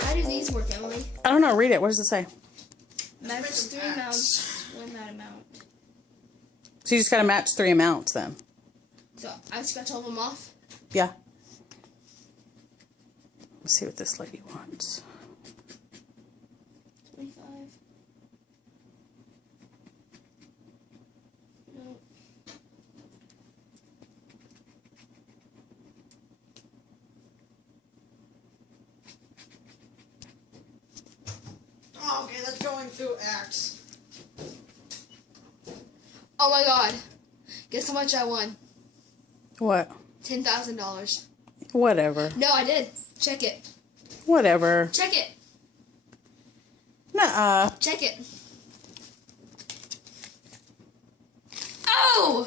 How do these work, Emily? I don't know. Read it. What does it say? Match 3 amounts. Win that amount. So you just got to match 3 amounts then. So I just got 12 of them off. Yeah. Let's see what this lady wants. 25. No. Oh, okay, that's going through X. Oh my God! Guess how much I won? What? $10,000. Whatever. No, I did. Check it. Whatever. Check it. Nuh-uh. Check it. Oh!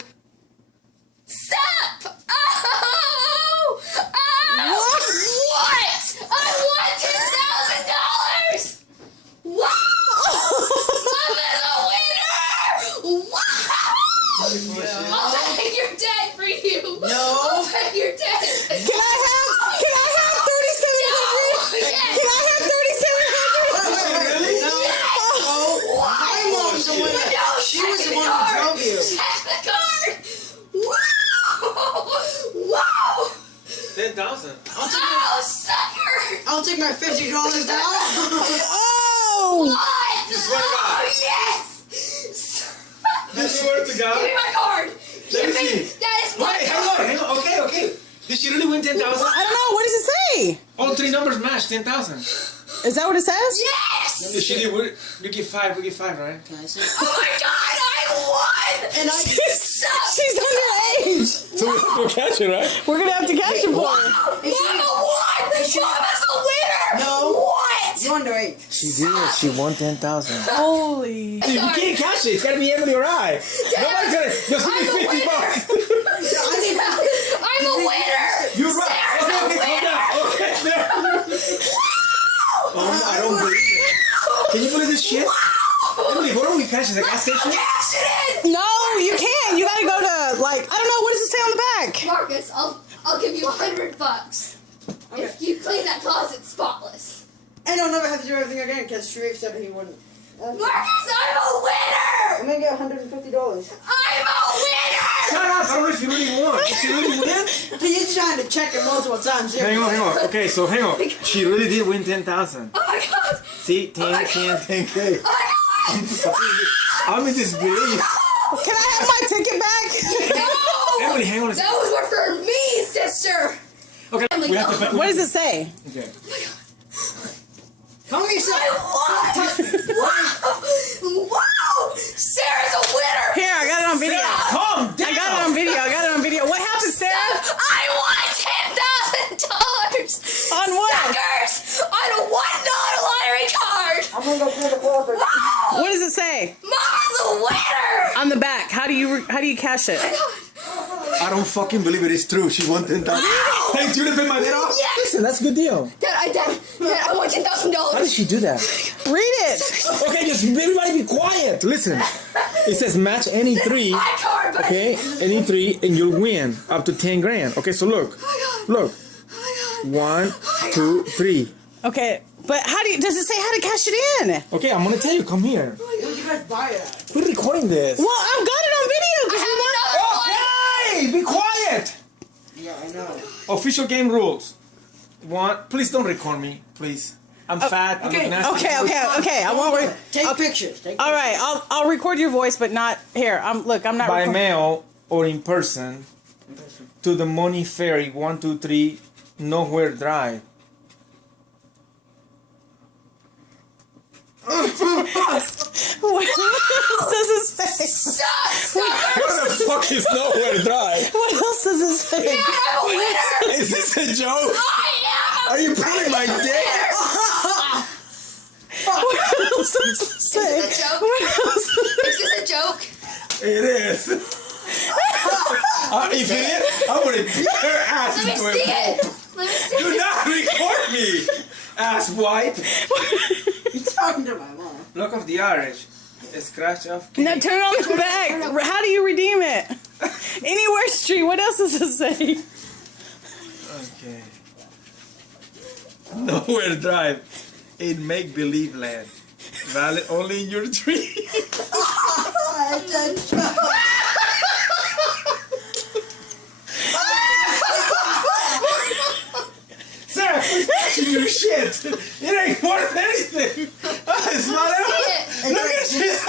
Stop! Oh! Oh! What? I won $10,000! Wow! I'm a winner! Wow! I'll take your debt for you. No. I'll take your debt. Can I have 3,700? Yes. Can I have 3,700? Really? No. Oh, my mom's the one. No, She was the one who drove you. Check the card. Wow! Wow! 10,000. Oh, sucker! I'll take my $50 down. Oh! What? You swear to God. Oh, yes! You swear to Give me God? my card. Let me Give me. see. That is my Wait, card. hang on. Okay. Did she really win 10,000? I don't know. What does it say? All 3 numbers match 10,000. Is that what it says? Yes! If she did, we give 5, right? Can I see? Oh my God! I won! And I She's underage. So we'll catch it, right? We're going to have to catch you for it. Mama won! Mama's a winner! No. What? You're underage. She did. She won 10,000. Holy. You can't catch it. It's got to be Emily or I. Nobody's going to. Just give me I'm a 50 bucks. I'm a winner! You're right. Sarah's Okay, calm down. Okay, there. Oh, I don't believe it. Can you believe this shit? Emily, where do we catch this? At a gas station? Cash it in! No, you can't. You got to go to, like, I don't know. What does it say on the back? Marcus, I'll give you $100 if you clean that closet spotless. And I'll never have to do everything again because Sharif said he wouldn't. Marcus, I'm a winner! I'm gonna get $150. I'm a winner! Shut up. I don't know if you really won. Did she really win? He's trying to check it multiple times. Hang on. Okay, so hang on. She really did win 10,000. Oh my God! See? 10, 10K. Oh my God! I'm in disbelief. Can I have my ticket back? No! Emily, hang on a second. Those were for me, sister! Okay, Emily, we have to... What does it say? Okay. Tell me yourself. I won! Wow! Wow! Sarah's a winner! Here, I got it on video. Calm down. I got it on video. What happened, Sarah? I won $10,000! On what? Suckers! On a $1 lottery card! I'm gonna go clear the closet. Wow! What does it say? Mama's a winner! On the back. How do you cash it? I don't fucking believe it. It's true. She won 10,000. Hey, do you want to pay my debt off? Yes! Listen, that's a good deal. Dad, I won $10,000. How did she do that? Read it. Okay, just everybody be quiet. Listen. It says match any 3. My card, but Okay, any 3 and you'll win up to 10 grand. Okay, so look. Look. oh my 1, 2, 3. Okay, but does it say how to cash it in? Okay, I'm gonna tell you. Come here. Where did you guys buy it at? We're recording this. Well, I've got it on video. 'Cause we want- Okay, be quiet. Yeah, I know. Official game rules. 1, please don't record me, please. I'm fat. I'm okay, nasty. Okay. I won't. Take pictures. Take All right, I'll record your voice, but not here. I'm not By recording. mail or in person to the Money Ferry 123 Nowhere Drive. What else does it say? What the fuck is Nowhere Drive? What else does it say? I'm a winner! Is this a joke? I am! Are you pulling my dick? What else does it say? Is this a joke? What else? Is this a joke? It is. If it is, I'm gonna beat her ass Let me into see it. it! Let me see Do it! not record me, ass wipe. You're talking to my mom. Luck of the Irish. Scratch off. No, turn on the back. How do you redeem it? Anywhere Street. What else does it say? Okay. Nowhere Drive in Make Believe Land. Valid only in your dream. Sarah, quit touching your shit. It ain't worth anything. It's not out. Look at she's